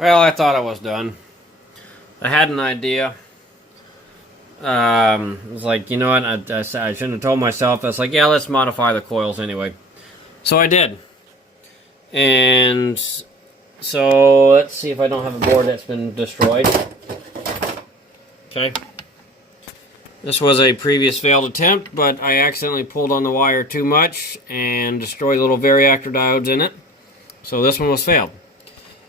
Well, I thought I was done. I had an idea. It was like, you know what, I shouldn't have told myself. I was like, yeah, let's modify the coils anyway. So I did. And so let's see if I don't have a board that's been destroyed. Okay. This was a previous failed attempt, but I accidentally pulled on the wire too much and destroyed little variactor diodes in it. So this one was failed.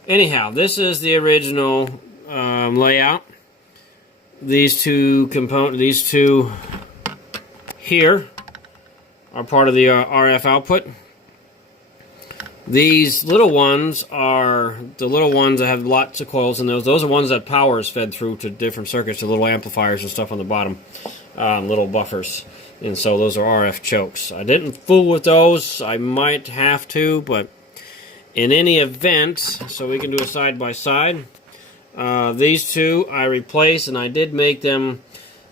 Anyhow, this is the original layout. These two here are part of the RF output. These little ones are the little ones that have lots of coils in those. Those are ones that power is fed through to different circuits, to little amplifiers and stuff on the bottom, little buffers. And so those are RF chokes. I didn't fool with those. I might have to, but in any event, so we can do a side-by-side. These two I replaced, and I did make them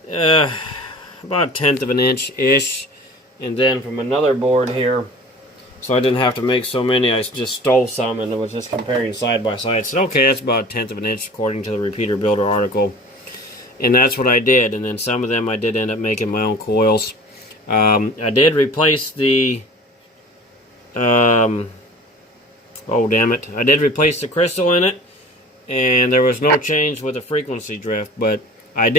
about 1/10 of an inch-ish. And then from another board here, so I didn't have to make so many, I just stole some and was just comparing side-by-side. I said, okay, that's about 1/10 of an inch according to the Repeater Builder article. And that's what I did. And then some of them I did end up making my own coils. I did replace the... oh, damn it. I did replace the crystal in it. And there was no change with the frequency drift, but I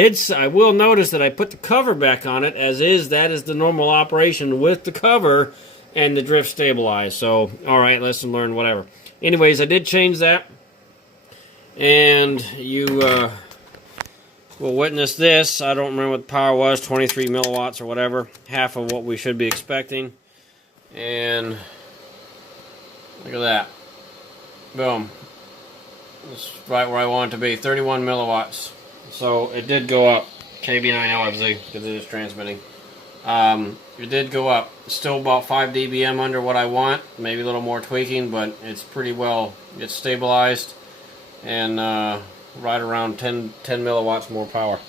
will notice that I put the cover back on it as is. That is the normal operation with the cover and the drift stabilized. So, alright, lesson learned, whatever. Anyways, I did change that. And you will witness this. I don't remember what the power was, 23 milliwatts or whatever. Half of what we should be expecting. And look at that. Boom. It's right where I want it to be, 31 milliwatts. So it did go up, KB9LFZ, because it is transmitting. It did go up. Still about 5 dBm under what I want, maybe a little more tweaking, but it's pretty well, it's stabilized, and right around 10 milliwatts more power.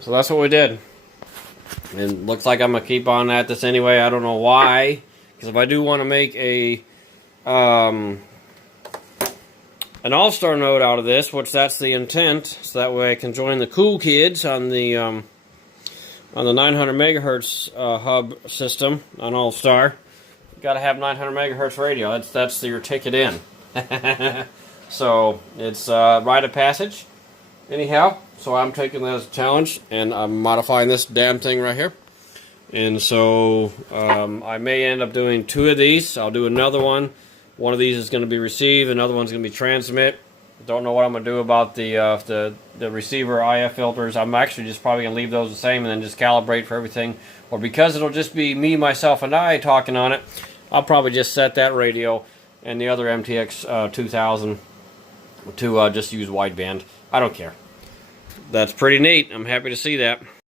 So that's what we did. And looks like I'm going to keep on at this anyway. I don't know why, because if I do want to make an all-star node out of this, which that's the intent, so that way I can join the cool kids on the 900 megahertz hub system on All-Star. You got to have 900 megahertz radio. That's your ticket in. So it's rite of passage. Anyhow, so I'm taking that as a challenge, and I'm modifying this damn thing right here. And so I may end up doing 2 of these. I'll do another one. One of these is going to be receive, another one's going to be transmit. Don't know what I'm going to do about the receiver IF filters. I'm actually just probably going to leave those the same and then just calibrate for everything. Or because it'll just be me, myself, and I talking on it, I'll probably just set that radio and the other MTX 2000 to just use wideband. I don't care. That's pretty neat. I'm happy to see that.